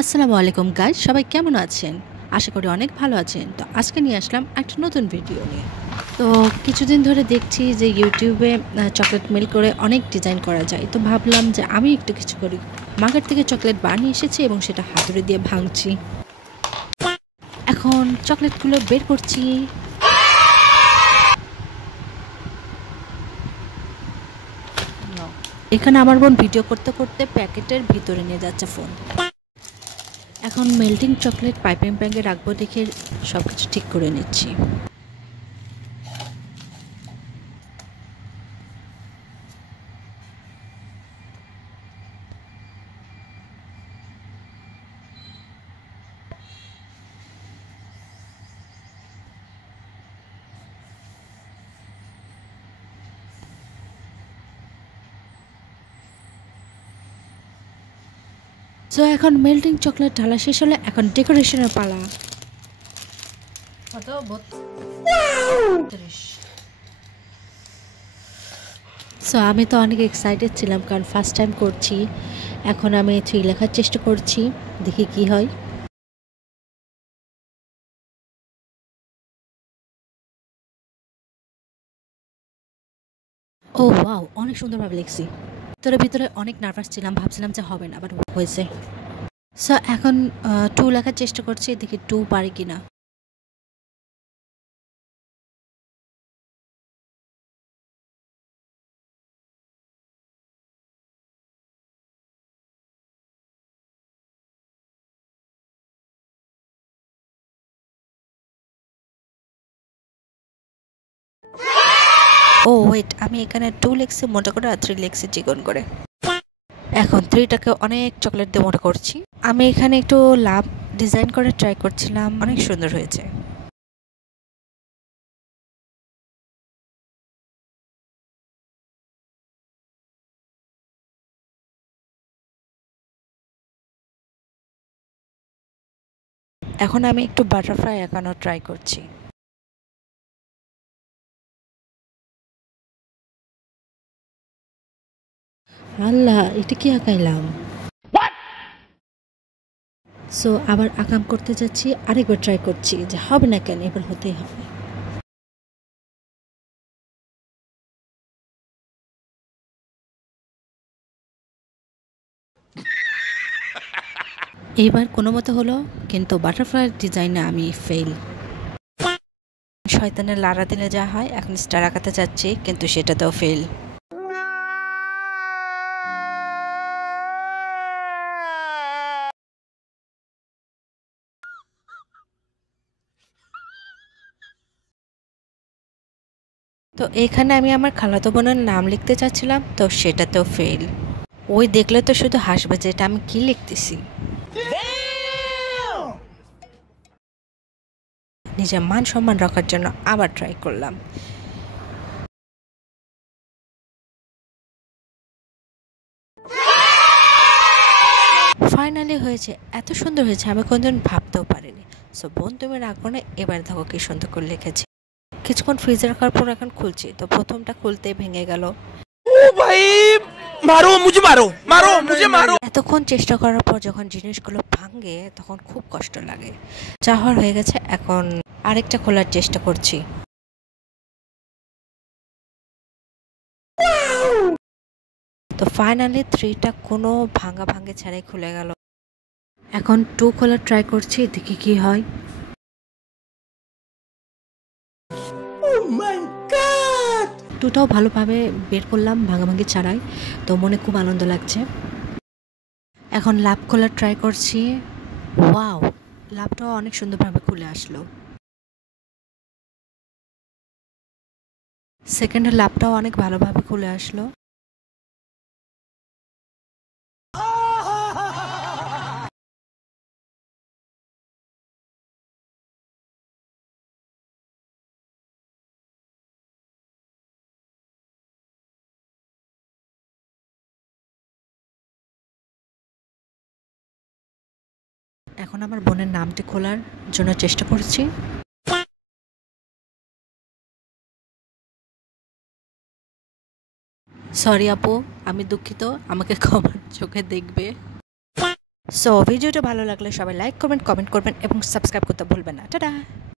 আসসালামু আলাইকুম গাইস, সবাই কেমন আছেন? আশা করি অনেক ভালো আছেন। তো আজকে নিয়ে আসলাম একটা নতুন ভিডিও নিয়ে। তো কিছুদিন ধরে দেখছি যে ইউটিউবে চকলেট মিল্ক করে অনেক ডিজাইন করা যায়। তো ভাবলাম যে আমি একটু কিছু করি। মার্কেট থেকে চকলেট বানিয়ে এসেছি এবং সেটা হাতুড়ি দিয়ে ভাঙছি। এখন চকলেটগুলো বের করছি। এখানে আমার বোন ভিডিও করতে করতে প্যাকেটের ভিতরে নিয়ে যাচ্ছে ফোন। এখন মেল্টিং চকলেট পাইপিং ব্যাগে রাখবো দেখে সব কিছু ঠিক করে নিচ্ছি। সো এখন মেল্টিং চকলেট ঢালা শেষ হলে এখন ডেকোরেশনের পালা। সো আমি তো অনেক এক্সাইটেড ছিলাম কারণ ফার্স্ট টাইম করছি। এখন আমি 3 লেখার চেষ্টা করছি, দেখি কি হয়। ও ওয়াও, অনেক সুন্দরভাবে লিখছি। ভিতরে ভিতরে অনেক নার্ভাস ছিলাম, ভাবছিলাম যে হবে না, বাট হয়েছে। সো এখন 2 লেখার চেষ্টা করছি, দেখি 2 পারি কিনা। ও ওয়েট, আমি এখানে 2 লিখছি মোটা করে আর 3 লিখছি চিকন করে। এখন 3টাকে অনেক চকলেট দিয়ে মোটা করছি। আমি এখানে একটু লাভ ডিজাইন করে ট্রাই করছিলাম, অনেক সুন্দর হয়েছে। এখন আমি একটু বাটারফ্লাই আঁকানো ট্রাই করছি। আল্লাহ, এটা কি আঁকাইলাম! সো আবার আকাম করতে যাচ্ছি, আরেকবার ট্রাই করছি যে হবে না কেন, এবার হতেই হবে। এইবার কোনো মতো হলো, কিন্তু বাটারফ্লাইয়ের ডিজাইনে আমি ফেল। শয়তানের লারা দিলে যা হয়, এখন স্টার আঁকাতে চাচ্ছি কিন্তু সেটাতেও ফেল। তো এখানে আমি আমার খালাতো বোনের নাম লিখতে চাচ্ছিলাম, তো সেটাতেও ফেল। ওই দেখলে তো শুধু হাসবে যে এটা আমি কি লিখতেছি। নিজের মান সম্মান রাখার জন্য আবার ট্রাই করলাম। ফাইনালি হয়েছে, এত সুন্দর হয়েছে আমি কোনদিন ভাবতেও পারিনি। সো বোন, তুমি রাখবো না, এবার দেখো কি সুন্দর করে লিখেছি। কিছুক্ষণ ফ্রিজে রাখার পর এখন খুলছি, তো প্রথমটা খুলতেই ভেঙে গেল। ও ভাই, মারো মুঝে, মারো মারো মুঝে, মারো। এতক্ষণ চেষ্টা করার পর যখন জিনিসগুলো ভাঙে তখন খুব কষ্ট লাগে। চাহর হয়ে গেছে, এখন আরেকটা খোলার চেষ্টা করছি। তো ফাইনালি 3টা কোনো ভাঙা ভাঙে ছাড়াই খুলে গেল। এখন 2 খোলার ট্রাই করছি, দেখি কি হয়। দুটাও ভালোভাবে বের করলাম ভাঙাভাঙি ছাড়াই, তো মনে খুব আনন্দ লাগছে। এখন লাভ খোলার ট্রাই করছি। ওয়াও, লাভটাও অনেক সুন্দরভাবে খুলে আসলো। সেকেন্ড লাভটাও অনেক ভালোভাবে খুলে আসলো। এখন আমার বোনের নামটি খোলার জন্য চেষ্টা করছি। সরি আপু, আমি দুঃখিত, আমাকে ক্ষমার চোখে দেখবে। সো ভিডিওটা ভালো লাগলে সবাই লাইক করবেন, কমেন্ট করবেন এবং সাবস্ক্রাইব করতে ভুলবেন না। টাটা।